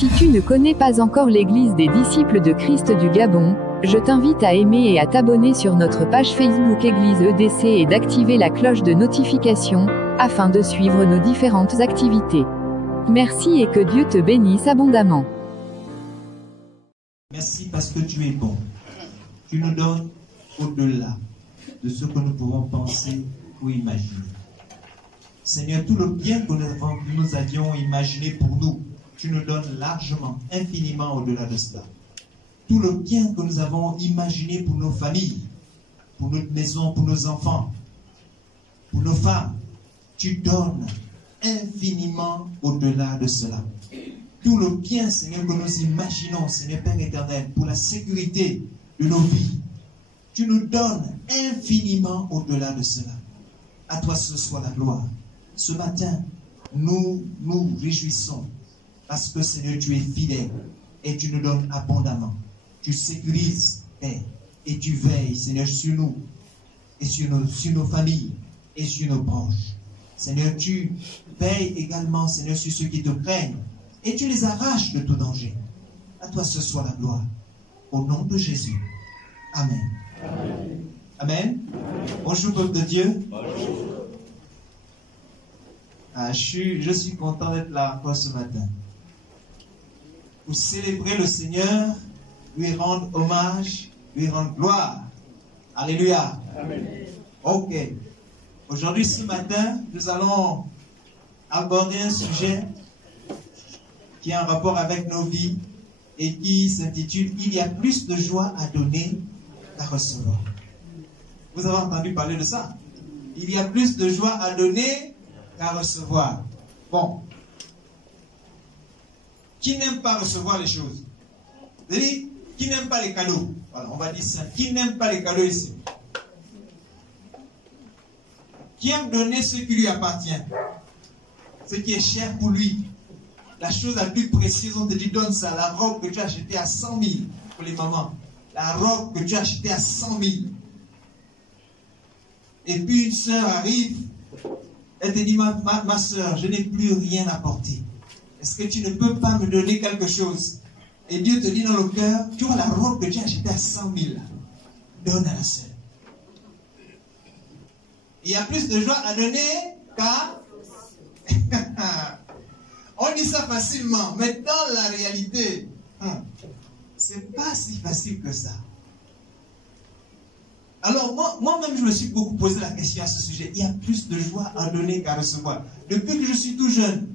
Si tu ne connais pas encore l'Église des disciples de Christ du Gabon, je t'invite à aimer et à t'abonner sur notre page Facebook Église EDC et d'activer la cloche de notification, afin de suivre nos différentes activités. Merci et que Dieu te bénisse abondamment. Merci parce que tu es bon. Tu nous donnes au-delà de ce que nous pouvons penser ou imaginer. Seigneur, tout le bien que nous avions imaginé pour nous, tu nous donnes largement, infiniment au-delà de cela. Tout le bien que nous avons imaginé pour nos familles, pour notre maison, pour nos enfants, pour nos femmes, tu donnes infiniment au-delà de cela. Tout le bien, Seigneur, que nous imaginons, Seigneur Père éternel, pour la sécurité de nos vies, tu nous donnes infiniment au-delà de cela. À toi ce soit la gloire. Ce matin, nous nous réjouissons parce que, Seigneur, tu es fidèle et tu nous donnes abondamment. Tu sécurises, Père, et tu veilles, Seigneur, sur nous et sur nos familles et sur nos proches. Seigneur, tu veilles également, Seigneur, sur ceux qui te craignent et tu les arraches de tout danger. À toi ce soit la gloire. Au nom de Jésus. Amen. Amen. Amen. Bonjour, peuple de Dieu. Bonjour. Je suis content d'être là encore ce matin. Pour célébrer le Seigneur, lui rendre hommage, lui rendre gloire. Alléluia. Amen. Ok. Aujourd'hui, ce matin, nous allons aborder un sujet qui a un rapport avec nos vies et qui s'intitule « Il y a plus de joie à donner qu'à recevoir ». Vous avez entendu parler de ça? Il y a plus de joie à donner qu'à recevoir. Bon. Qui n'aime pas recevoir les choses? C'est-à-dire, qui n'aime pas les cadeaux? Voilà, on va dire ça. Qui n'aime pas les cadeaux ici? Qui aime donner ce qui lui appartient? Ce qui est cher pour lui. La chose la plus précieuse, on te dit, donne ça. La robe que tu as achetée à 100 000 pour les mamans. La robe que tu as achetée à 100 000. Et puis une sœur arrive, elle te dit, ma sœur, je n'ai plus rien à porter. Est-ce que tu ne peux pas me donner quelque chose? Et Dieu te dit dans le cœur, tu vois la robe que tu as achetée à 100 000, donne à la sœur. Il y a plus de joie à donner qu'à... On dit ça facilement, mais dans la réalité, c'est pas si facile que ça. Alors, moi-même, je me suis beaucoup posé la question à ce sujet. Il y a plus de joie à donner qu'à recevoir. Depuis que je suis tout jeune,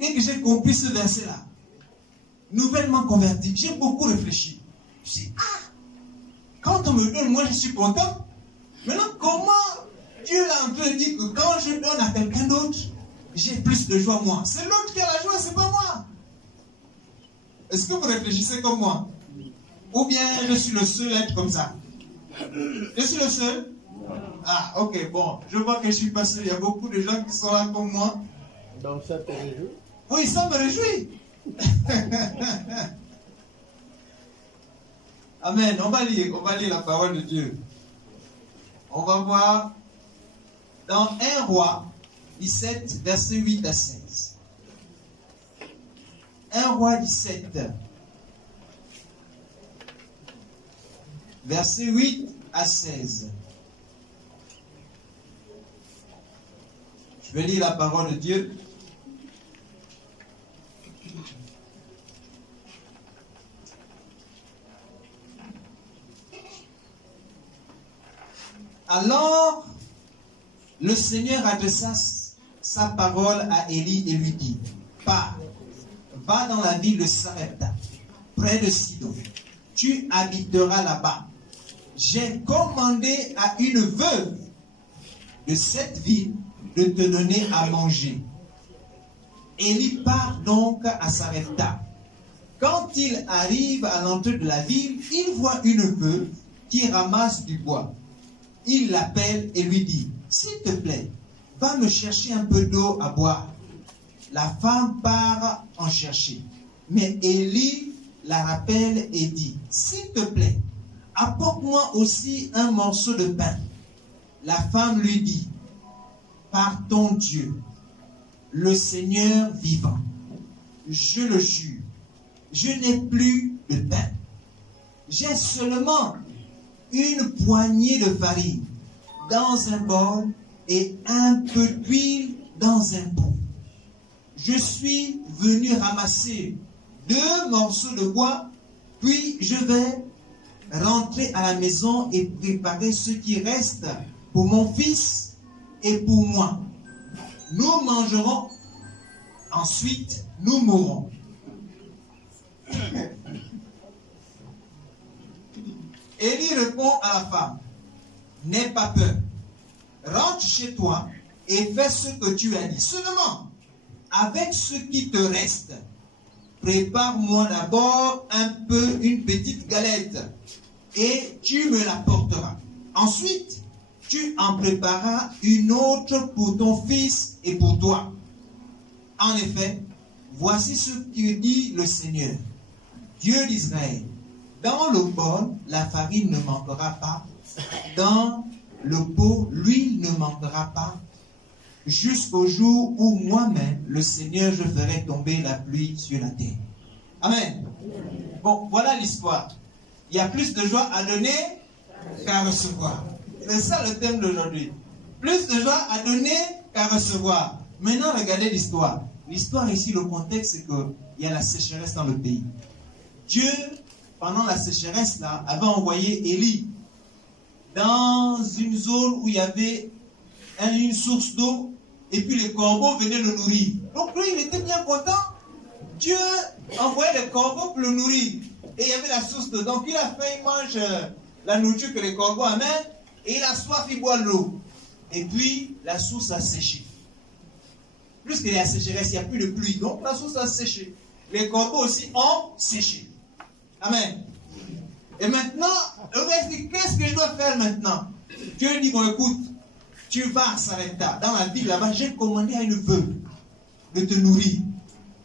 dès que j'ai compris ce verset-là, nouvellement converti, j'ai beaucoup réfléchi. Je me suis dit, quand on me donne, moi je suis content. Maintenant, comment Dieu a en train de dire que quand je donne à quelqu'un d'autre, j'ai plus de joie moi? C'est l'autre qui a la joie, c'est pas moi. Est-ce que vous réfléchissez comme moi? Ou bien je suis le seul à être comme ça? Je suis le seul? Ah, ok, bon. Je vois que je suis pas seul. Il y a beaucoup de gens qui sont là comme moi. Donc ça te réjouit? Oui, ça me réjouit. Amen. On va lire la parole de Dieu. On va voir dans 1 Roi 17, versets 8 à 16. 1 Roi 17, versets 8 à 16. Je vais lire la parole de Dieu. Alors, le Seigneur adressa sa parole à Élie et lui dit, pars, va dans la ville de Sarepta, près de Sidon. Tu habiteras là-bas. J'ai commandé à une veuve de cette ville de te donner à manger. Élie part donc à Sarepta. Quand il arrive à l'entrée de la ville, il voit une veuve qui ramasse du bois. Il l'appelle et lui dit, s'il te plaît, va me chercher un peu d'eau à boire. La femme part en chercher. Mais Élie la rappelle et dit, s'il te plaît, apporte-moi aussi un morceau de pain. La femme lui dit, par ton Dieu, le Seigneur vivant, je le jure, je n'ai plus de pain. J'ai seulement une poignée de farine dans un bol et un peu d'huile dans un pot. Je suis venu ramasser 2 morceaux de bois, puis je vais rentrer à la maison et préparer ce qui reste pour mon fils et pour moi. Nous mangerons, ensuite nous mourrons. Élie répond à la femme, n'aie pas peur, rentre chez toi et fais ce que tu as dit. Seulement, avec ce qui te reste, prépare-moi d'abord une petite galette et tu me l'apporteras. Ensuite, tu en prépareras une autre pour ton fils et pour toi. En effet, voici ce que dit le Seigneur, Dieu d'Israël. Dans le bol, la farine ne manquera pas. Dans le pot, l'huile ne manquera pas. Jusqu'au jour où moi-même, le Seigneur, je ferai tomber la pluie sur la terre. Amen. Bon, voilà l'histoire. Il y a plus de joie à donner qu'à recevoir. C'est ça le thème d'aujourd'hui. Plus de joie à donner qu'à recevoir. Maintenant, regardez l'histoire. L'histoire ici, le contexte, c'est qu'il y a la sécheresse dans le pays. Dieu, pendant la sécheresse, là, avait envoyé Élie dans une zone où il y avait une source d'eau, et puis les corbeaux venaient le nourrir. Donc lui, il était bien content. Dieu envoyait les corbeaux pour le nourrir. Et il y avait la source d'eau. Donc il a faim, il mange la nourriture que les corbeaux amènent, et il a soif, il boit l'eau. Et puis, la source a séché. Puisqu'il y a la sécheresse, il n'y a plus de pluie. Donc la source a séché. Les corbeaux aussi ont séché. Amen. Et maintenant, le reste dit, qu'est-ce que je dois faire maintenant? Dieu dit, bon écoute, tu vas à Sarepta, dans la ville là-bas, j'ai commandé à une veuve de te nourrir.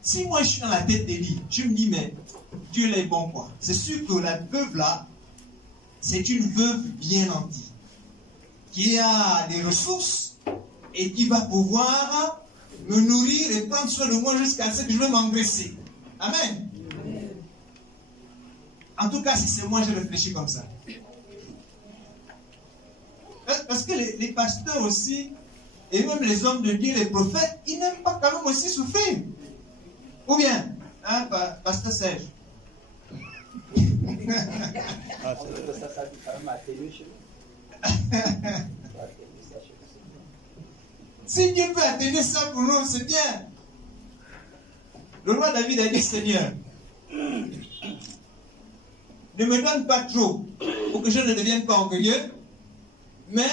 Si moi je suis dans la tête d'Élie, je me dis, mais Dieu là est bon quoi. C'est sûr que la veuve là, c'est une veuve bien nantie, qui a des ressources et qui va pouvoir me nourrir et prendre soin de moi jusqu'à ce que je vais m'engraisser. Amen. En tout cas, si c'est moi, je réfléchis comme ça. Parce que les pasteurs aussi, et même les hommes de Dieu, les prophètes, ils n'aiment pas quand même aussi souffrir. Ou bien, hein, pasteur Serge. Si Dieu peut atteindre ça pour nous, c'est bien. Le roi David a dit, Seigneur, ne me donne pas trop pour que je ne devienne pas orgueilleux, mais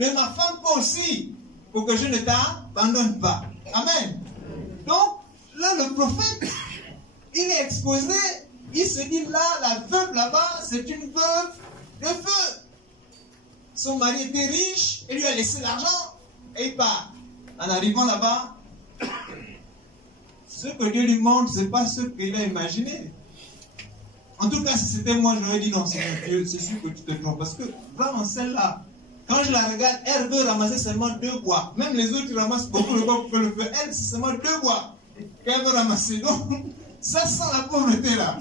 ne m'affame pas aussi pour que je ne t'abandonne pas. Amen. Donc, là, le prophète, il est exposé, il se dit là, la veuve là-bas, c'est une veuve de feu. Son mari était riche, il lui a laissé l'argent et il part. En arrivant là-bas, ce que Dieu lui montre, ce n'est pas ce qu'il a imaginé. En tout cas, si c'était moi, j'aurais dit non, c'est Dieu, c'est sûr que tu te trompes. Parce que, vraiment, celle-là, quand je la regarde, elle veut ramasser seulement 2 bois. Même les autres, ils ramassent beaucoup de bois pour faire le feu. Elle, c'est seulement 2 bois qu'elle veut ramasser. Donc, ça sent la pauvreté là.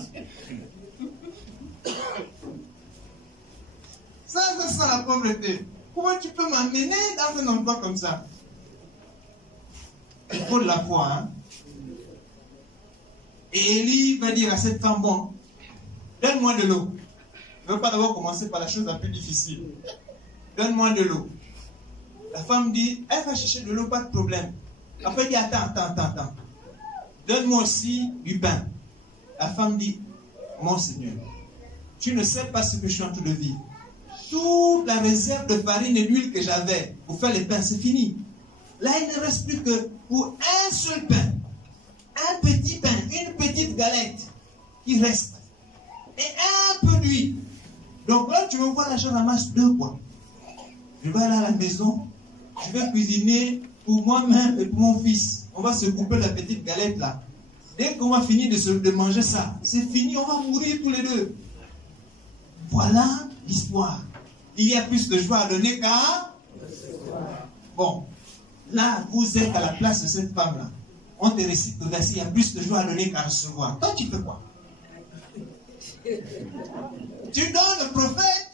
Ça sent la pauvreté. Comment tu peux m'amener dans un endroit comme ça? Il faut de la foi, hein. Et Élie va dire à cette femme, bon, donne-moi de l'eau. Je ne veux pas d'abord commencer par la chose la plus difficile. Donne-moi de l'eau. La femme dit, elle va chercher de l'eau, pas de problème. Après, elle dit, attends. Donne-moi aussi du pain. La femme dit, mon Seigneur, tu ne sais pas ce que je suis en train de vivre. Toute la réserve de farine et d'huile que j'avais pour faire les pains, c'est fini. Là, il ne reste plus que pour un seul pain. Un petit pain, une petite galette qui reste. Et un peu d'huile. Donc là, tu me vois, là, je ramasse 2 quoi. Je vais aller à la maison, je vais cuisiner pour moi-même et pour mon fils. On va se couper la petite galette là. Dès qu'on va finir de manger ça, c'est fini, on va mourir tous les deux. Voilà l'histoire. Il y a plus de joie à donner qu'à... Bon, là, vous êtes à la place de cette femme-là. on te récite le verset, il y a plus de joie à donner qu'à recevoir. Toi, tu fais quoi? Tu donnes le prophète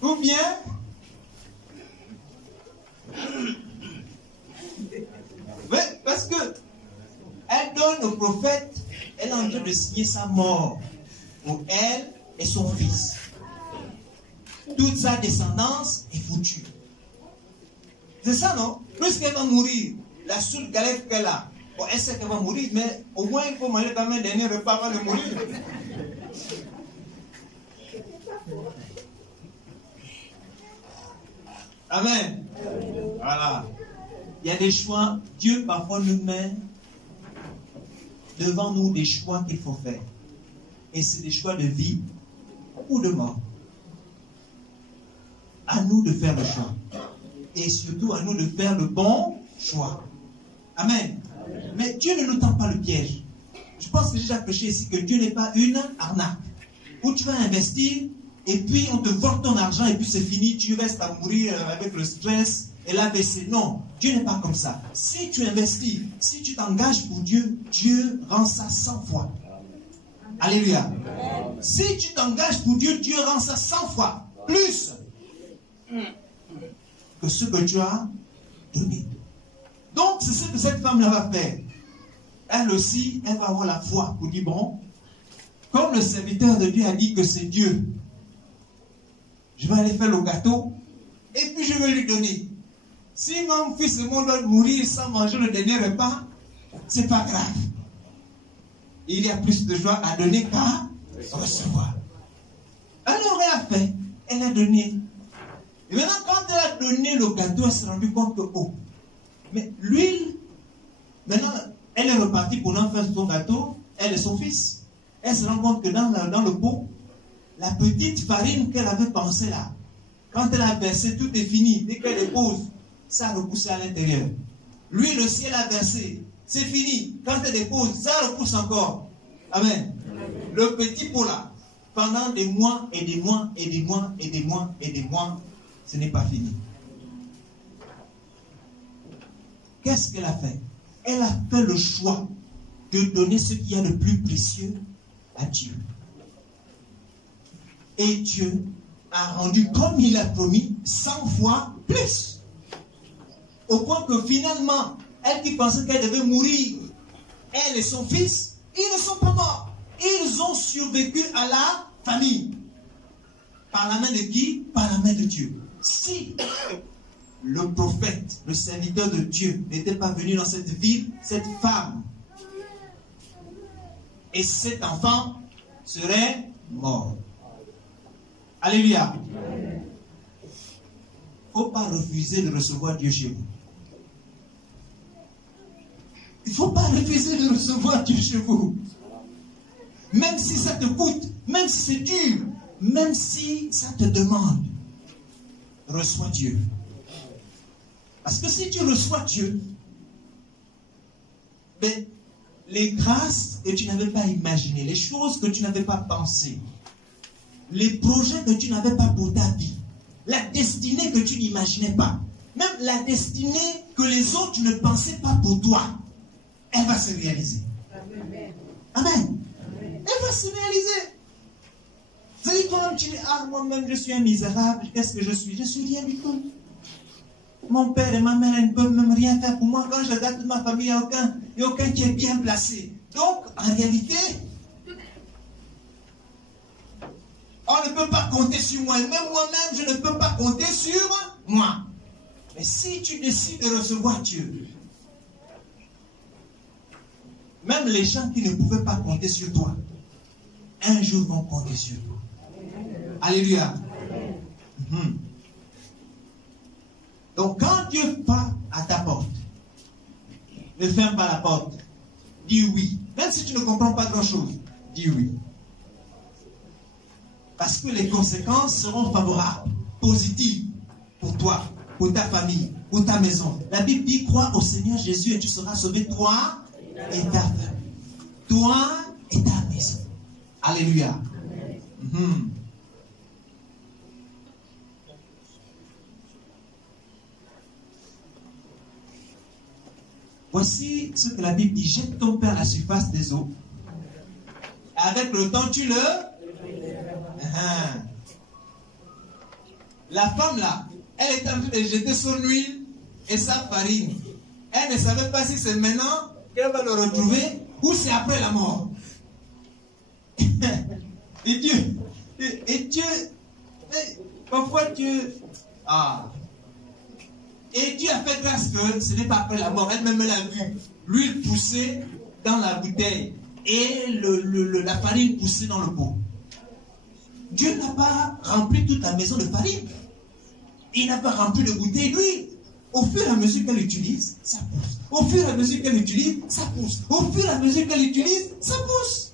ou bien oui, parce que elle donne au prophète, elle est en train de signer sa mort pour elle et son fils. Toute sa descendance est foutue. C'est ça, non? Puisqu'elle va mourir, la seule galette qu'elle a, bon, elle sait qu'elle va mourir, mais au moins il faut manger quand même un dernier repas avant de mourir. Amen. Voilà. Il y a des choix. Dieu parfois nous met devant nous des choix qu'il faut faire. Et c'est des choix de vie ou de mort. À nous de faire le choix. Et surtout à nous de faire le bon choix. Amen. Mais Dieu ne nous tend pas le piège. Je pense que j'ai déjà prêché ici que Dieu n'est pas une arnaque. Où tu vas investir et puis on te vole ton argent et puis c'est fini, tu restes à mourir avec le stress et l'AVC. Non, Dieu n'est pas comme ça. Si tu investis, si tu t'engages pour Dieu, Dieu rend ça 100 fois. Alléluia. Si tu t'engages pour Dieu, Dieu rend ça 100 fois plus que ce que tu as donné. Donc, c'est ce que cette femme-là va faire. Elle aussi, elle va avoir la foi pour dire, bon, comme le serviteur de Dieu a dit que c'est Dieu, je vais aller faire le gâteau et puis je vais lui donner. Si mon fils et moi doivent mourir sans manger le dernier repas, c'est pas grave. Il y a plus de joie à donner qu'à recevoir. Alors elle a fait, elle a donné. Et maintenant, quand elle a donné le gâteau, elle s'est rendue compte que, oh, mais l'huile, maintenant, elle est repartie pour en faire son gâteau, elle et son fils. Elle se rend compte que dans le pot, la petite farine qu'elle avait pensée là, quand elle a versé, tout est fini. Dès qu'elle dépose, ça a repoussé à l'intérieur. L'huile aussi, elle a versé. C'est fini. Quand elle dépose, ça repousse encore. Amen. Le petit pot là, pendant des mois et des mois et des mois et des mois et des mois, ce n'est pas fini. Qu'est-ce qu'elle a fait? Elle a fait le choix de donner ce qu'il y a de plus précieux à Dieu. Et Dieu a rendu comme il a promis 100 fois plus. Au point que finalement, elle qui pensait qu'elle devait mourir, elle et son fils, ils ne sont pas morts. Ils ont survécu à la famine. Par la main de qui? Par la main de Dieu. Si le prophète, le serviteur de Dieu, n'était pas venu dans cette ville, cette femme et cet enfant seraient morts. Alléluia. Il ne faut pas refuser de recevoir Dieu chez vous. Il ne faut pas refuser de recevoir Dieu chez vous. Même si ça te coûte, même si c'est dur, même si ça te demande, reçois Dieu. Parce que si tu reçois Dieu, ben, les grâces que tu n'avais pas imaginées, les choses que tu n'avais pas pensées, les projets que tu n'avais pas pour ta vie, la destinée que tu n'imaginais pas, même la destinée que les autres ne pensaient pas pour toi, elle va se réaliser. Amen. Amen. Elle va se réaliser. Vous savez, toi-même, tu dis, ah, moi-même, je suis un misérable, qu'est-ce que je suis? Je suis rien du tout. Mon père et ma mère ne peuvent même rien faire pour moi. Quand je regarde toute ma famille, il n'y a aucun qui est bien placé. Donc, en réalité, on ne peut pas compter sur moi. Et même moi-même, je ne peux pas compter sur moi. Mais si tu décides de recevoir Dieu, même les gens qui ne pouvaient pas compter sur toi, un jour vont compter sur toi. Alléluia. Donc quand Dieu frappe à ta porte, ne ferme pas la porte. Dis oui. Même si tu ne comprends pas grand-chose, dis oui. Parce que les conséquences seront favorables, positives pour toi, pour ta famille, pour ta maison. La Bible dit, crois au Seigneur Jésus et tu seras sauvé, toi et ta famille. Toi et ta maison. Alléluia. voici ce que la Bible dit. Jette ton pain à la surface des eaux. Avec le temps, tu le... La femme là, elle est en train de jeter son huile et sa farine. Elle ne savait pas si c'est maintenant qu'elle va le retrouver ou c'est après la mort. Et Dieu, parfois Dieu, et Dieu a fait grâce que ce n'est pas après la mort. Elle-même l'a vu, l'huile poussée dans la bouteille et la farine poussée dans le pot. Dieu n'a pas rempli toute la maison de farine. Il n'a pas rempli de bouteilles d'huile. Au fur et à mesure qu'elle utilise, ça pousse. Au fur et à mesure qu'elle utilise, ça pousse. Au fur et à mesure qu'elle utilise, ça pousse.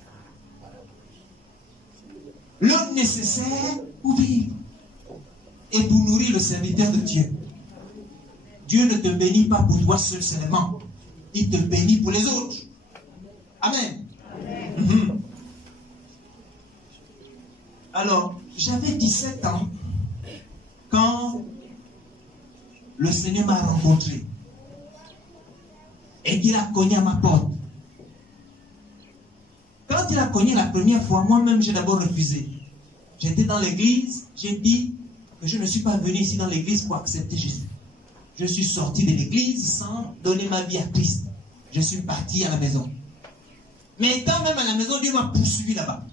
L'eau nécessaire pour vivre et pour nourrir le serviteur de Dieu. Dieu ne te bénit pas pour toi seul seulement. Il te bénit pour les autres. Amen. Amen. Alors, j'avais 17 ans quand le Seigneur m'a rencontré et qu'il a cogné à ma porte. Quand il a cogné la première fois, moi-même j'ai d'abord refusé. J'étais dans l'église, j'ai dit que je ne suis pas venu ici dans l'église pour accepter Jésus. Je suis sorti de l'église sans donner ma vie à Christ. Je suis parti à la maison. Mais étant même à la maison, Dieu m'a poursuivi là-bas.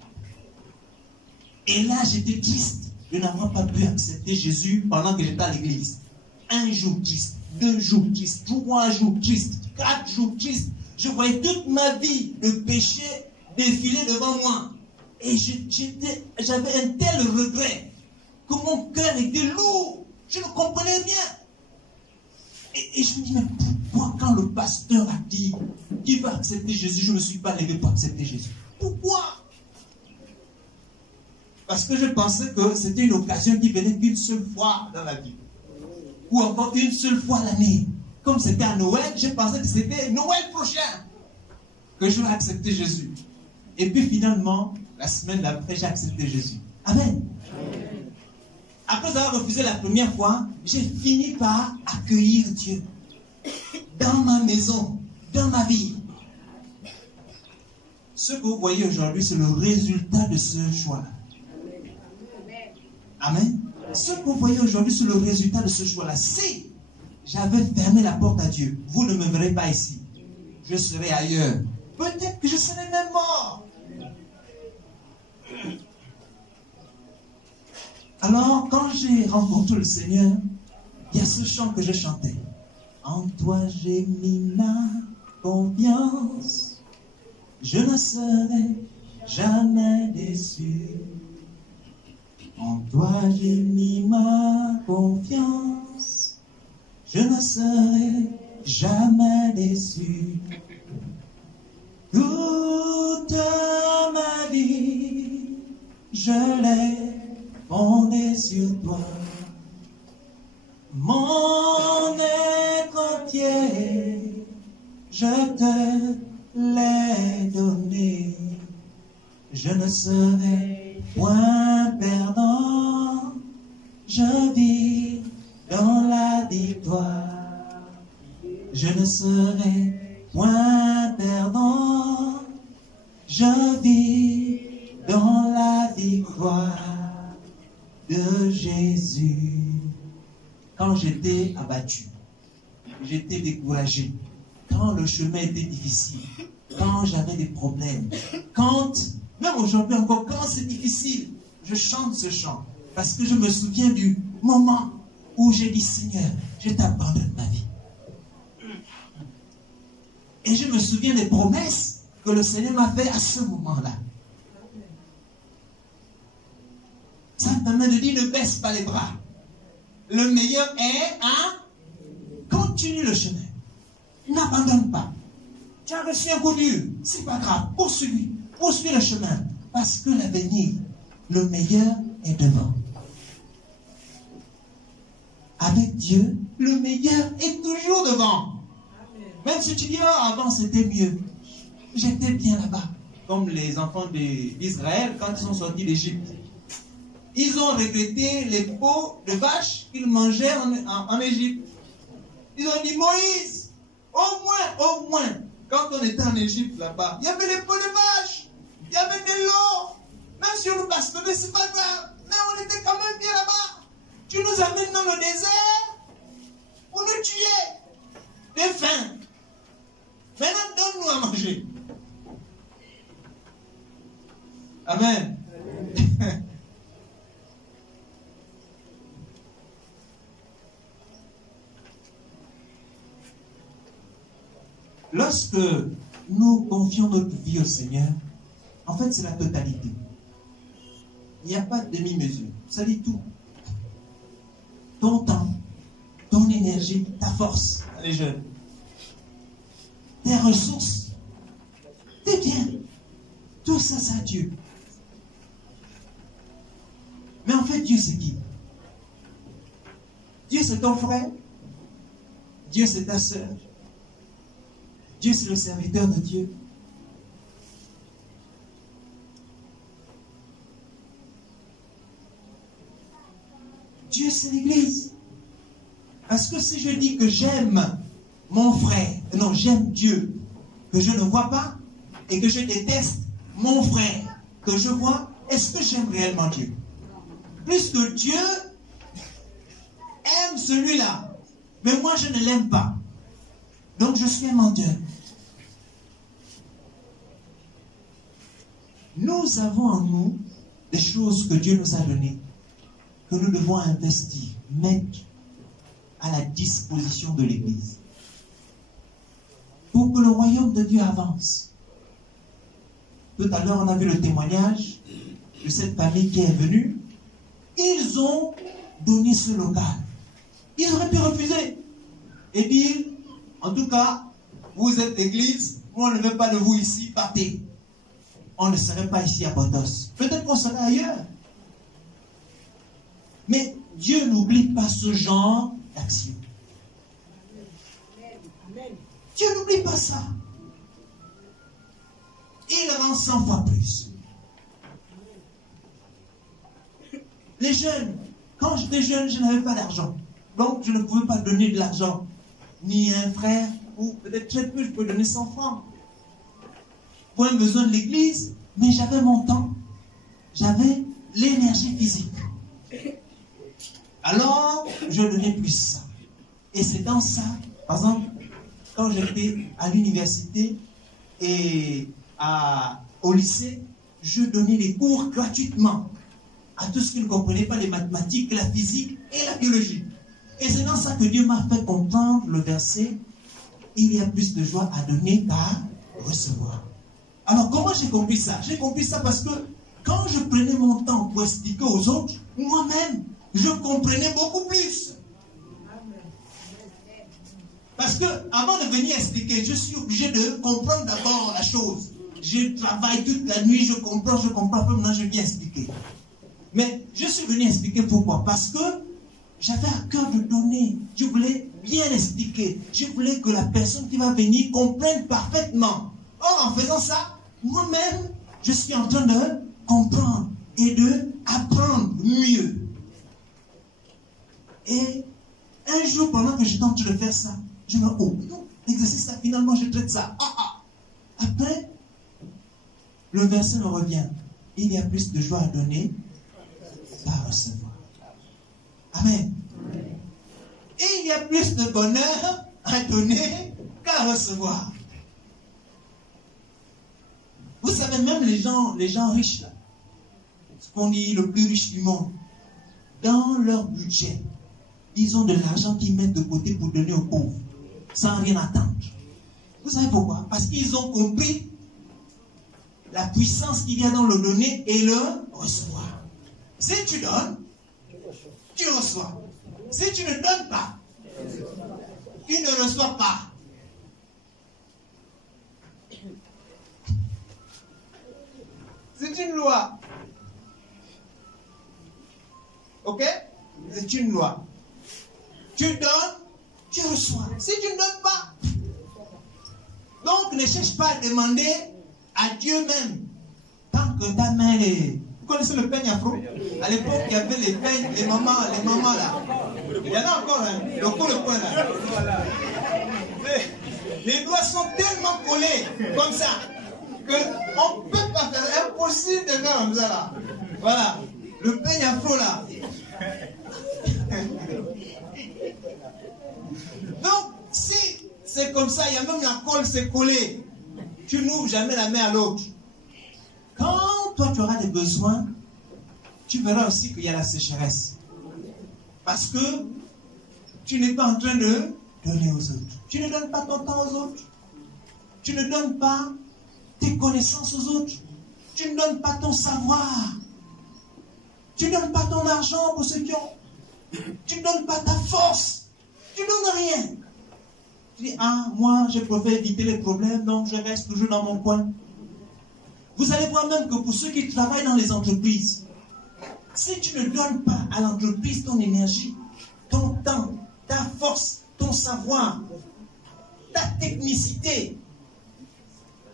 Et là, j'étais triste de n'avoir pas pu accepter Jésus pendant que j'étais à l'église. 1 jour triste, 2 jours triste, 3 jours triste, 4 jours triste. Je voyais toute ma vie de péché défiler devant moi. Et j'avais un tel regret que mon cœur était lourd. Je ne comprenais rien. Et je me dis, mais pourquoi quand le pasteur a dit qu'il va accepter Jésus, je ne me suis pas levé pour accepter Jésus? Pourquoi? Parce que je pensais que c'était une occasion qui venait qu'une seule fois dans la vie. Ou encore une seule fois l'année. Comme c'était à Noël, je pensais que c'était Noël prochain que je vais accepter Jésus. Et puis finalement, la semaine d'après, j'ai accepté Jésus. Amen. Après avoir refusé la première fois, j'ai fini par accueillir Dieu dans ma maison, dans ma vie. Ce que vous voyez aujourd'hui, c'est le résultat de ce choix-là. Amen. Ce que vous voyez aujourd'hui, c'est le résultat de ce choix-là. Si j'avais fermé la porte à Dieu, vous ne me verrez pas ici. Je serai ailleurs. Peut-être que je serais même mort. Alors, quand j'ai rencontré le Seigneur, il y a ce chant que je chantais. En toi j'ai mis ma confiance. Je ne serai jamais déçu. En toi j'ai mis ma confiance. Je ne serai jamais déçu. Toute ma vie, je l'ai fondée sur toi. Mon être entier, je te l'ai donné. Je ne serai point perdant, je vis dans la victoire. Je ne serai point perdant, je vis dans la victoire de Jésus. Quand j'étais abattu, j'étais découragé, quand le chemin était difficile, quand j'avais des problèmes, quand, même aujourd'hui encore, quand c'est difficile, je chante ce chant. Parce que je me souviens du moment où j'ai dit, Seigneur, je t'abandonne ma vie. Et je me souviens des promesses que le Seigneur m'a fait à ce moment-là. Ça me permet de dire, ne baisse pas les bras. Le meilleur est continue le chemin. N'abandonne pas. Tu as reçu un coup dur, c'est pas grave. Poursuis le chemin. Parce que l'avenir, le meilleur est devant. Avec Dieu, le meilleur est toujours devant. Même si tu dis, oh, avant c'était mieux. J'étais bien là-bas. Comme les enfants d'Israël quand ils sont sortis d'Égypte. Ils ont regretté les peaux de vaches qu'ils mangeaient en Égypte. Ils ont dit, Moïse, Au moins, quand on était en Égypte là-bas, il y avait des peaux de vache, il y avait de l'eau. Même si on nous bastonnait, c'est pas grave. Mais on était quand même bien là-bas. Tu nous amènes dans le désert pour nous tuer de faim. Maintenant, donne-nous à manger. Amen. Lorsque nous confions notre vie au Seigneur, en fait, c'est la totalité. Il n'y a pas de demi-mesure. Ça dit tout. Ton temps, ton énergie, ta force, les jeunes, tes ressources, tes biens, tout ça, c'est à Dieu. Mais en fait, Dieu, c'est qui? Dieu, c'est ton frère. Dieu, c'est ta sœur. Dieu, c'est le serviteur de Dieu. Dieu, c'est l'Église. Parce que si je dis que j'aime mon frère, non, j'aime Dieu, que je ne vois pas, et que je déteste mon frère, que je vois, est-ce que j'aime réellement Dieu? Puisque Dieu aime celui-là, mais moi je ne l'aime pas. Donc je suis un menteur. Nous avons en nous des choses que Dieu nous a données, que nous devons investir, mettre à la disposition de l'Église, pour que le royaume de Dieu avance. Tout à l'heure, on a vu le témoignage de cette famille qui est venue. Ils ont donné ce local. Ils auraient pu refuser et dire, en tout cas, vous êtes l'Église, on ne veut pas de vous ici, partez. On ne serait pas ici à Potos. Peut-être qu'on serait ailleurs. Mais Dieu n'oublie pas ce genre d'action. Dieu n'oublie pas ça. Il rend 100 fois plus. Les jeunes, quand j'étais jeune, je n'avais pas d'argent. Donc, je ne pouvais pas donner de l'argent. Ni à un frère, ou peut-être très peu, je peux donner 100 francs. Pour un besoin de l'église, mais j'avais mon temps. J'avais l'énergie physique. Alors, je donnais plus ça. Et c'est dans ça, par exemple, quand j'étais à l'université et au lycée, je donnais des cours gratuitement à tous ceux qui ne comprenaient pas les mathématiques, la physique et la biologie. Et c'est dans ça que Dieu m'a fait comprendre le verset « Il y a plus de joie à donner qu'à recevoir ». Alors comment j'ai compris ça? J'ai compris ça parce que quand je prenais mon temps pour expliquer aux autres, moi-même, je comprenais beaucoup plus. Parce que avant de venir expliquer, je suis obligé de comprendre d'abord la chose. Je travaille toute la nuit, je comprends, maintenant je viens expliquer. Mais je suis venu expliquer pourquoi. Parce que j'avais à cœur de donner. Je voulais bien expliquer. Je voulais que la personne qui va venir comprenne parfaitement. Or, en faisant ça, moi-même, je suis en train de comprendre et de apprendre mieux. Et un jour, pendant que je tente de faire ça, je me dis, oh, non, l'exercice, ça, finalement, je traite ça. Après, le verset me revient. Il y a plus de joie à donner qu'à recevoir. Amen. Et il y a plus de bonheur à donner qu'à recevoir. Vous savez, même les gens riches, là, ce qu'on dit le plus riche du monde, dans leur budget, ils ont de l'argent qu'ils mettent de côté pour donner aux pauvres, sans rien attendre. Vous savez pourquoi? Parce qu'ils ont compris la puissance qu'il y a dans le donner et le recevoir. Si tu donnes, tu reçois. Si tu ne donnes pas, tu ne reçois pas. C'est une loi. Ok? C'est une loi. Tu donnes, tu reçois. Si tu ne donnes pas, donc ne cherche pas à demander à Dieu même. Tant que ta main est... Vous connaissez le peigne afro? À l'époque, il y avait les peignes, les mamans là. Il y en a encore, hein, le coin là. Les doigts sont tellement collés comme ça qu'on ne peut pas faire. Impossible de faire comme ça là. Voilà. Le peigne afro là. Donc, si c'est comme ça, il y a même la colle, c'est collé. Tu n'ouvres jamais la main à l'autre. Quand toi tu auras des besoins, tu verras aussi qu'il y a la sécheresse. Parce que tu n'es pas en train de donner aux autres. Tu ne donnes pas ton temps aux autres. Tu ne donnes pas tes connaissances aux autres. Tu ne donnes pas ton savoir. Tu ne donnes pas ton argent pour ceux qui ont. Tu ne donnes pas ta force. Tu ne donnes rien. Tu dis, ah, moi, je préfère éviter les problèmes, donc je reste toujours dans mon coin. Vous allez voir même que pour ceux qui travaillent dans les entreprises, si tu ne donnes pas à l'entreprise ton énergie, ton temps, ta force, ton savoir, ta technicité,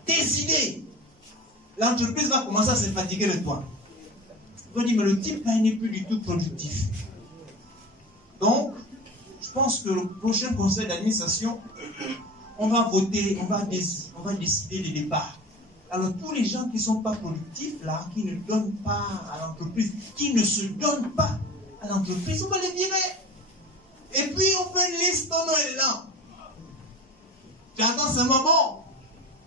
tes idées, l'entreprise va commencer à se fatiguer de toi. On va dire, mais le type là, il n'est plus du tout productif. Donc, je pense que le prochain conseil d'administration, on va voter, on va décider des départs. Alors, tous les gens qui ne sont pas productifs, là, qui ne donnent pas à l'entreprise, qui ne se donnent pas à l'entreprise, on va les virer. Et puis, on fait une liste, ton nom est là. J'attends ce moment.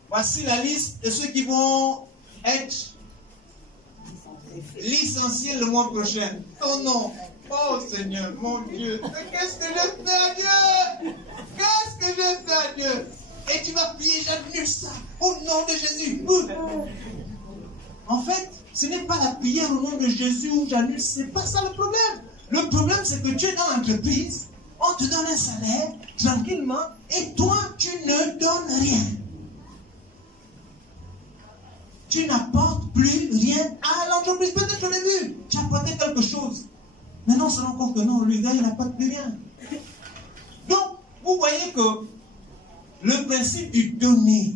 Voici la liste de ceux qui vont être licenciés le mois prochain. Ton nom. Oh Seigneur, mon Dieu. Qu'est-ce que je fais à Dieu? Qu'est-ce que je fais à Dieu? Et tu vas prier, j'annule ça, au nom de Jésus. En fait, ce n'est pas la prière au nom de Jésus où j'annule, c'est pas ça le problème. Le problème, c'est que tu es dans l'entreprise, on te donne un salaire, tranquillement, et toi, tu ne donnes rien. Tu n'apportes plus rien à l'entreprise. Peut-être au début, tu apportais quelque chose. Maintenant, on se rend compte que non, le gars, il n'apporte plus rien. Donc, vous voyez que le principe du donner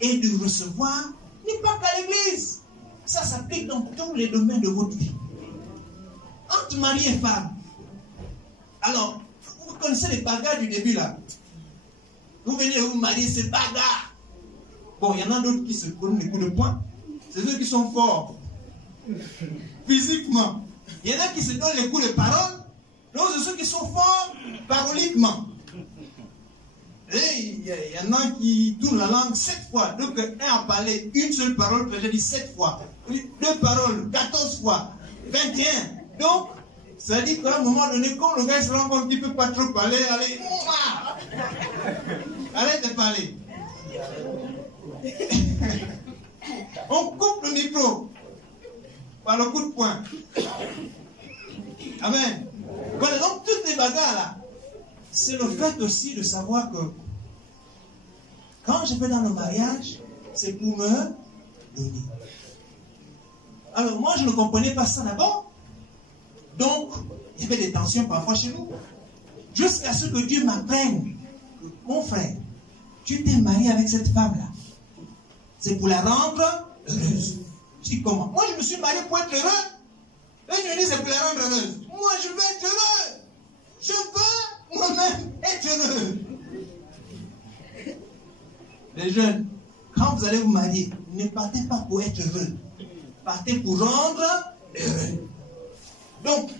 et du recevoir n'est pas qu'à l'église. Ça s'applique dans tous les domaines de votre vie. Entre mari et femme. Alors, vous connaissez les bagarres du début là. Vous venez vous marier, c'est bagarre. Bon, il y en a d'autres qui se prennent les coups de poing. C'est ceux qui sont forts. Physiquement. Il y en a qui se donnent les coups de parole. Donc, c'est ceux qui sont forts paroliquement. Et il y en a qui tournent la langue 7 fois. Donc, un a parlé une seule parole, j'ai dit 7 fois. 2 paroles, 14 fois. 21. Donc, ça dit qu'à un moment donné, quand le gars se rend compte qu'il ne peut pas trop parler, allez, arrête de parler. On coupe le micro par le coup de poing. Amen. Voilà, donc toutes les bagarres là, c'est le fait aussi de savoir que quand je vais dans le mariage, c'est pour me donner. Alors moi, je ne comprenais pas ça d'abord. Donc, il y avait des tensions parfois chez nous. Jusqu'à ce que Dieu m'apprenne que, mon frère, tu t'es marié avec cette femme-là. C'est pour la rendre heureuse. Je dis comment? Moi, je me suis marié pour être heureux. Et je me dis, c'est pour la rendre heureuse. Moi, je veux être heureux. Je veux moi-même être heureux. Les jeunes, quand vous allez vous marier, ne partez pas pour être heureux. Partez pour rendre heureux. Donc,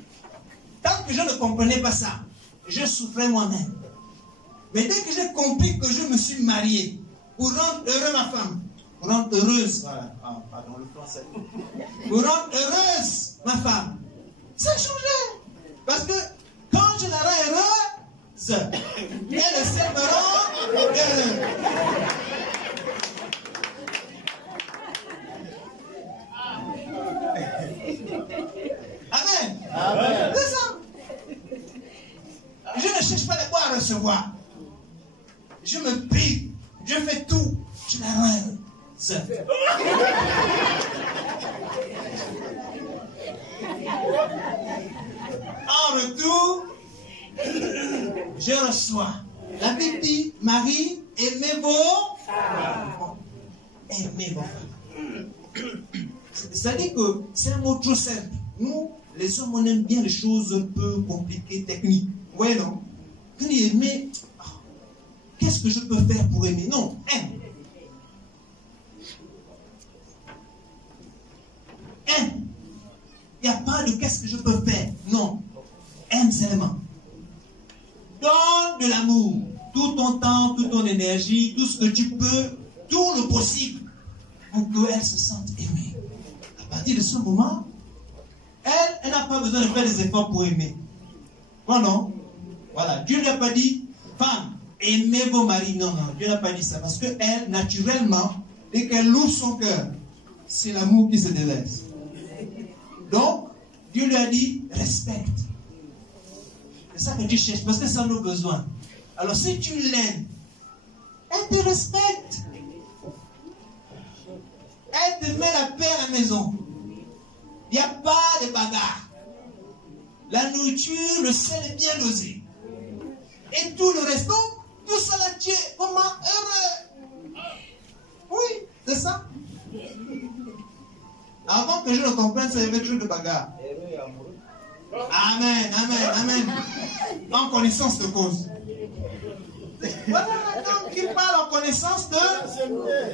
tant que je ne comprenais pas ça, je souffrais moi-même. Mais dès que j'ai compris que je me suis marié pour rendre heureux ma femme, pour rendre heureuse, voilà, pardon le français, pour rendre heureuse ma femme, ça a changé. Parce que quand je la rends heureuse, elle sait me rendre heureux. Amen. Amen. C'est ça. Je ne cherche pas les quoi à recevoir. Je me prie, je fais tout, je la rends heureuse. En retour, je reçois. La Bible dit, Marie, aimez vos femmes. Aimez vos femmes. C'est-à-dire que c'est un mot trop simple. Nous, les hommes, on aime bien les choses un peu compliquées, techniques. Ouais, non? Quand il aimait, qu'est-ce que je peux faire pour aimer? Non, aime. Aime. Il n'y a pas de qu'est-ce que je peux faire. Non. Aime seulement. Donne de l'amour. Tout ton temps, toute ton énergie, tout ce que tu peux, tout le possible pour qu'elle se sente aimée. À partir de ce moment, elle n'a pas besoin de faire des efforts pour aimer. Non, non. Voilà. Dieu n'a pas dit, femme, aimez vos maris. Non, non. Dieu n'a pas dit ça. Parce qu'elle, naturellement, dès qu'elle ouvre son cœur, c'est l'amour qui se déverse. Donc, Dieu lui a dit, respecte. C'est ça que tu cherches, parce que c'est nos besoins. Alors, si tu l'aimes, elle te respecte. Elle te met la paix à la maison. Il n'y a pas de bagarre. La nourriture, le sel est bien dosé. Et tout le reste, donc, tout ça là, tu es comment heureux. Oui, c'est ça. Avant que je le comprenne, ça y avait toujours de bagarre. Amen, amen, amen. En connaissance de cause. Voilà, donc qui parle en connaissance de...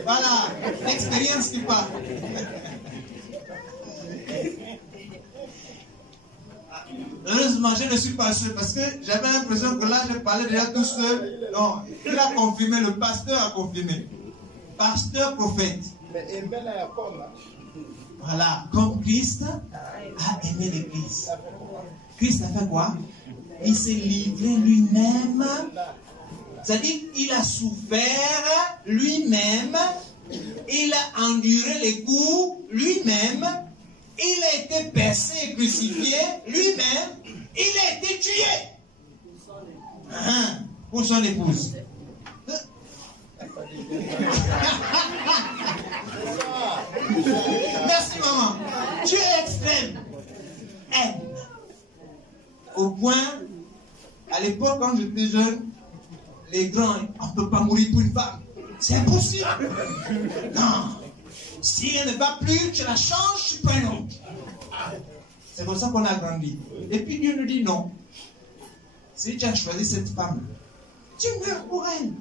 Voilà, l'expérience qui parle. Heureusement, je ne suis pas seul parce que j'avais l'impression que là, je parlais déjà tout seul. Non, il a confirmé, le pasteur a confirmé. Pasteur prophète. Voilà, comme Christ a aimé l'Église. Christ a fait quoi? Il s'est livré lui-même. C'est-à-dire qu'il a souffert lui-même. Il a enduré les coups lui-même. Il a été percé et crucifié lui-même. Il a été tué pour son épouse. Merci maman. Tu es extrême. Aime. Au point, à l'époque quand j'étais jeune, les grands, on ne peut pas mourir pour une femme. C'est impossible. Non. Si elle ne va plus, tu la changes, tu prends une autre. C'est comme ça qu'on a grandi. Et puis Dieu nous dit non. Si tu as choisi cette femme, tu meurs pour elle.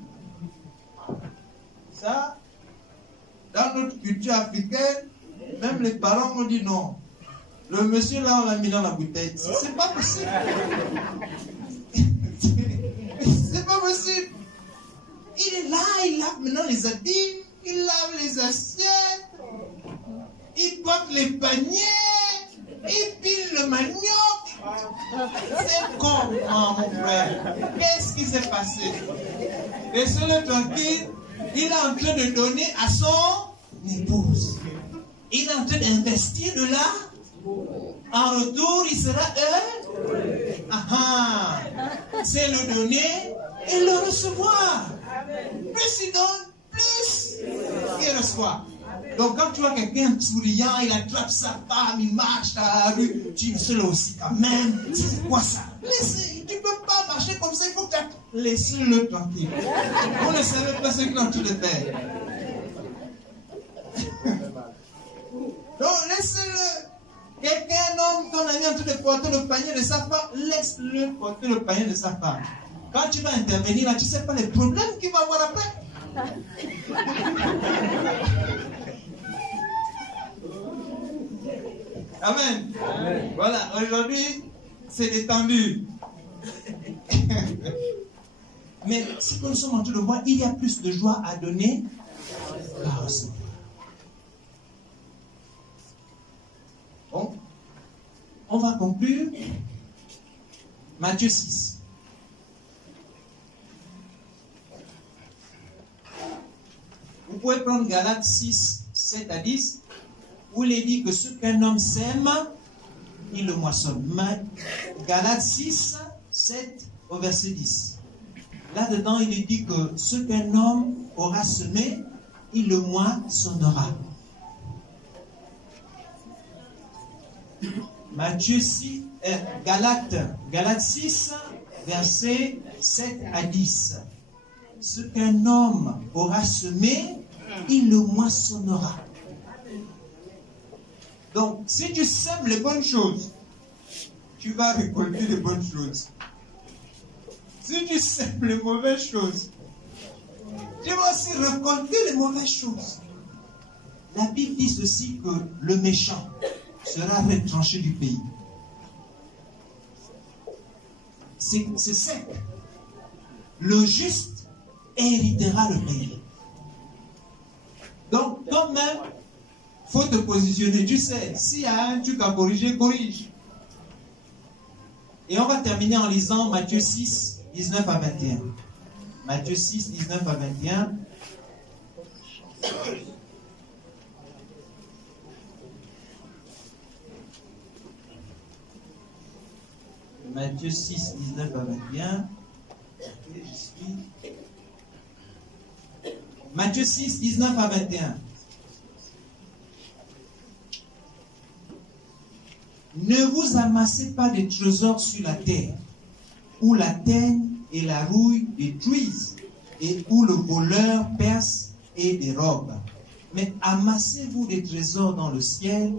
Ça, dans notre culture africaine, même les parents m'ont dit non. Le monsieur là, on l'a mis dans la bouteille. C'est pas possible. C'est pas possible. Il est là, il lave maintenant les habits, il lave les assiettes, il porte les paniers, il pile le manioc. C'est comment, mon frère? Qu'est-ce qui s'est passé? Laissez-le tranquille. Il est en train de donner à son épouse. Il est en train d'investir de là. En retour, il sera heureux. C'est le donner et le recevoir. Plus il donne, plus il reçoit. Donc quand tu vois quelqu'un souriant, il attrape sa femme, il marche dans la rue, tu dis, c'est là aussi quand même. C'est quoi ça? Laissez, tu ne peux pas marcher comme ça, il faut que tu... Laissez-le tranquille. On ne savait pas ce qu'il est en train de faire. Donc laissez-le. Quelqu'un, un homme, ton ami est en train de porter le panier de sa femme, laisse-le porter le panier de sa femme. Quand tu vas intervenir là, tu ne sais pas les problèmes qu'il va avoir après. Amen. Amen. Voilà, aujourd'hui, c'est détendu. Mais ce que nous sommes en train de voir, il y a plus de joie à donner qu'à recevoir. Bon, on va conclure. Matthieu 6. Vous pouvez prendre Galates 6, 7 à 10, où il est dit que ce qu'un homme sème, il le moissonne. Galates 6, 7 au verset 10. Là-dedans, il est dit que ce qu'un homme aura semé, il le moissonnera. Matthieu 6, Galates 6, versets 7 à 10. Ce qu'un homme aura semé, il le moissonnera. Donc, si tu sèmes les bonnes choses, tu vas récolter les bonnes choses. Si tu sèmes les mauvaises choses, Je vais aussi récolter les mauvaises choses. La Bible dit ceci, que le méchant sera retranché du pays. C'est sec. Le juste héritera le pays. Donc, quand même, il faut te positionner. Tu sais, s'il y a un truc à corriger, corrige. Et on va terminer en lisant Matthieu 6, 19 à 21. Matthieu 6, 19 à 21. Matthieu 6, 19 à 21. Matthieu 6, 19 à 21. Ne vous amassez pas de trésors sur la terre, où la teigne et la rouille détruisent, et où le voleur perce et dérobe. Mais amassez-vous des trésors dans le ciel,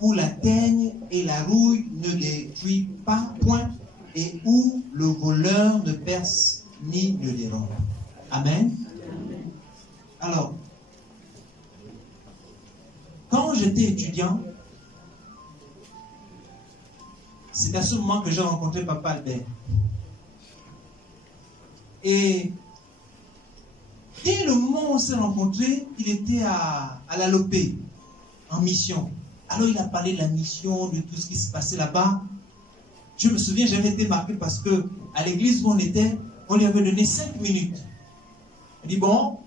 où la teigne et la rouille ne détruisent pas point, et où le voleur ne perce ni ne dérobe. Amen. Alors, quand j'étais étudiant, c'est à ce moment que j'ai rencontré Papa Albert. Et dès le moment où on s'est rencontrés, il était à la Lopé, en mission. Alors il a parlé de la mission, de tout ce qui se passait là-bas. Je me souviens, j'avais été marqué parce que à l'église où on était, on lui avait donné 5 minutes. Il dit, bon,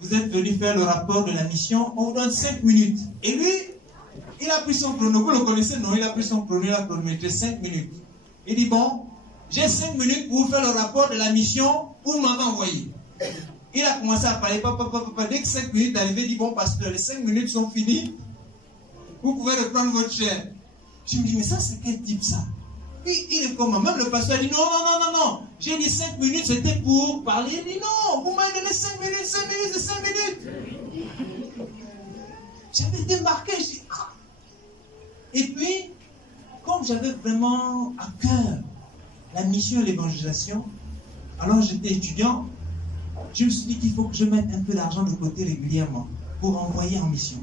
vous êtes venu faire le rapport de la mission, on vous donne 5 minutes. Et lui, il a pris son chrono, vous le connaissez, non? Il a pris son chrono, il a chronométré 5 minutes. Il dit, bon, j'ai 5 minutes pour vous faire le rapport de la mission où vous m'avez envoyé. Il a commencé à parler, papa, dès que 5 minutes d'arrivée, il dit, bon, pasteur, les 5 minutes sont finies, vous pouvez reprendre votre chair. Je me dis, mais ça, c'est quel type ça? Il est comment? Même le pasteur dit, non, j'ai dit 5 minutes, c'était pour parler. Il dit, non, vous m'avez donné 5 minutes, c'est 5 minutes. J'avais été marqué, je dis, ah. Et puis, comme j'avais vraiment à cœur la mission et l'évangélisation, alors j'étais étudiant, je me suis dit qu'il faut que je mette un peu d'argent de côté régulièrement pour envoyer en mission.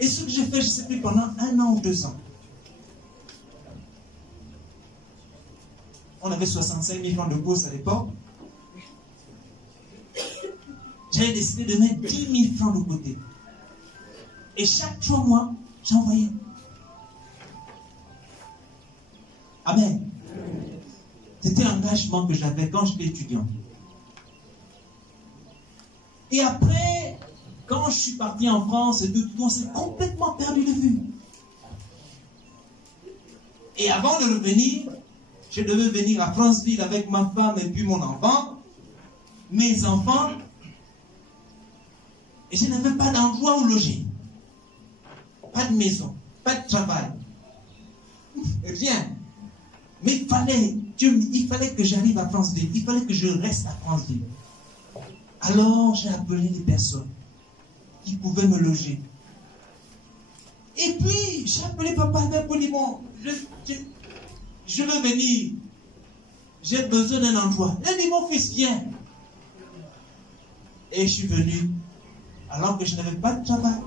Et ce que j'ai fait, je ne sais plus, pendant 1 an ou 2 ans. On avait 65 000 francs de bourse à l'époque. J'avais décidé de mettre 10 000 francs de côté. Et chaque 3 mois, j'envoyais. Amen. C'était l'engagement que j'avais quand j'étais étudiant. Et après, quand je suis parti en France, et tout, on s'est complètement perdu de vue. Et avant de revenir, je devais venir à Franceville avec ma femme et puis mon enfant, mes enfants, et je n'avais pas d'endroit où loger. Pas de maison, pas de travail. Rien. Mais il fallait que j'arrive à Franceville. Il fallait que je reste à Franceville. Alors j'ai appelé des personnes qui pouvaient me loger. Et puis j'ai appelé Papa Albert pour dire, bon, je veux venir. J'ai besoin d'un endroit. Il a dit, mon fils, viens. Et je suis venu alors que je n'avais pas de travail,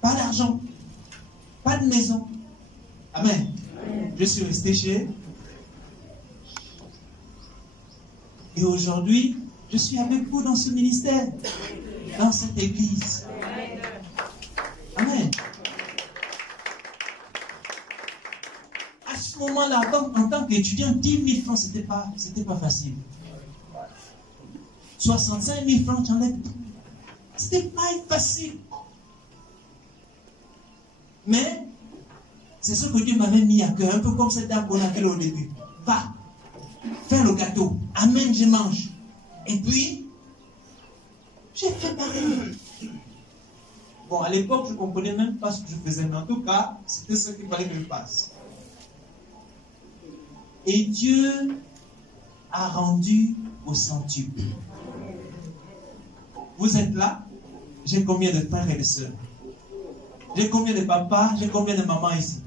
pas d'argent, pas de maison. Amen. Je suis resté chez. Et aujourd'hui, je suis avec vous dans ce ministère, dans cette église. Amen. À ce moment-là, en tant qu'étudiant, 10 000 francs, c'était pas facile. 65 000 francs, j'enlève tout. C'était pas facile. Mais, c'est ce que Dieu m'avait mis à cœur, un peu comme cette dame qu'on appelait au début. Va, fais le gâteau. Amen, je mange. Et puis, j'ai fait pareil. Bon, à l'époque, je ne comprenais même pas ce que je faisais, mais en tout cas, c'était ce qu'il fallait que je fasse. Et Dieu a rendu au centuple. Vous êtes là? J'ai combien de frères et de sœurs? J'ai combien de papas? J'ai combien de mamans ici?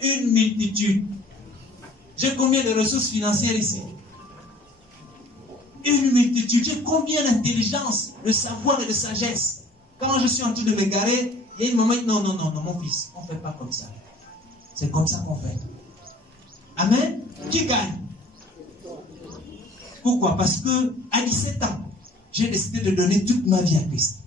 Une multitude. J'ai combien de ressources financières ici? une multitude. J'ai combien d'intelligence, de savoir et de sagesse. Quand je suis en train de me garer, il y a une maman qui dit non, non, non, non, mon fils, on ne fait pas comme ça. C'est comme ça qu'on fait. Amen. Qui gagne? Pourquoi? Parce que à 17 ans, j'ai décidé de donner toute ma vie à Christ.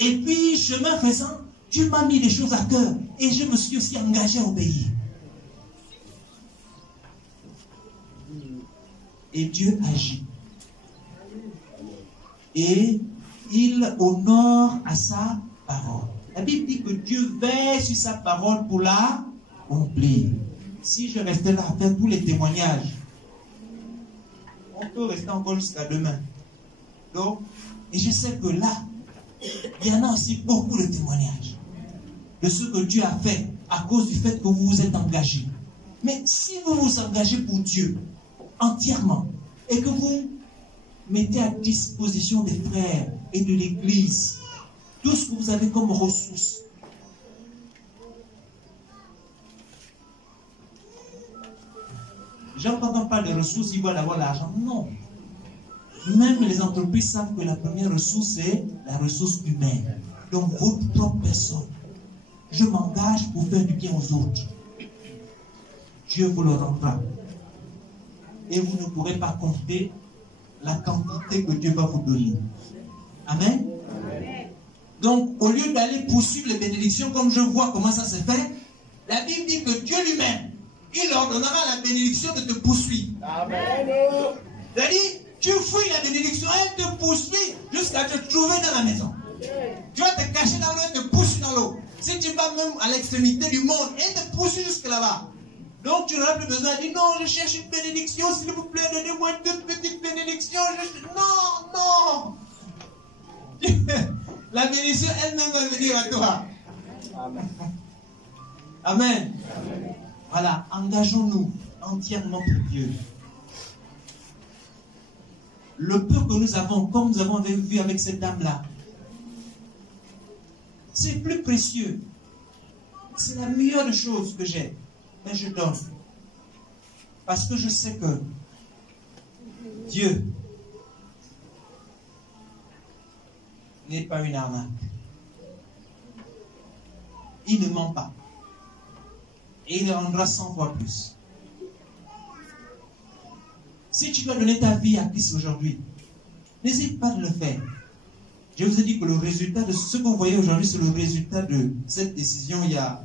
Et puis, chemin faisant, Dieu m'a mis les choses à cœur. Et je me suis aussi engagé à obéir. Et Dieu agit. Et il honore à sa parole. La Bible dit que Dieu veille sur sa parole pour la accomplir. Si je restais là à faire tous les témoignages, on peut rester encore jusqu'à demain. Donc, et je sais que là, il y en a aussi beaucoup de témoignages de ce que Dieu a fait à cause du fait que vous vous êtes engagés. Mais si vous vous engagez pour Dieu entièrement et que vous mettez à disposition des frères et de l'Église tout ce que vous avez comme ressources, les gens, quand on parle de ressources, ils veulent avoir l'argent. Non. Même les entreprises savent que la première ressource, c'est la ressource humaine. Donc, votre propre personne. Je m'engage pour faire du bien aux autres. Dieu vous le rendra. Et vous ne pourrez pas compter la quantité que Dieu va vous donner. Amen. Donc, au lieu d'aller poursuivre les bénédictions, comme je vois comment ça se fait, la Bible dit que Dieu lui-même, il ordonnera la bénédiction de te poursuivre. Amen. C'est-à-dire, tu fouilles la bénédiction, elle te poursuit jusqu'à te trouver dans la maison. Tu vas te cacher dans l'eau, elle te poursuit dans l'eau. Si tu vas même à l'extrémité du monde, elle te poursuit jusque là-bas. Donc tu n'auras plus besoin de dire non, je cherche une bénédiction, s'il vous plaît, donnez-moi une toute petite bénédiction. Non, non. La bénédiction elle-même va venir à toi. Amen. Amen. Voilà, engageons-nous entièrement pour Dieu. Le peu que nous avons, comme nous avons vu avec cette dame-là, c'est plus précieux. C'est la meilleure chose que j'ai. Mais je donne. Parce que je sais que Dieu n'est pas une arnaque. Il ne ment pas. Et il rendra 100 fois plus. Si tu dois donner ta vie à Christ aujourd'hui, n'hésite pas de le faire. Je vous ai dit que le résultat de ce que vous voyez aujourd'hui, c'est le résultat de cette décision il y a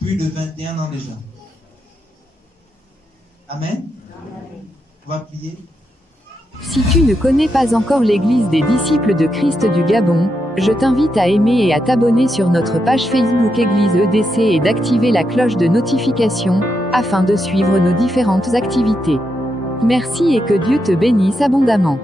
plus de 21 ans déjà. Amen. On va prier. Si tu ne connais pas encore l'Église des disciples de Christ du Gabon, je t'invite à aimer et à t'abonner sur notre page Facebook Église EDC et d'activer la cloche de notification, afin de suivre nos différentes activités. Merci et que Dieu te bénisse abondamment.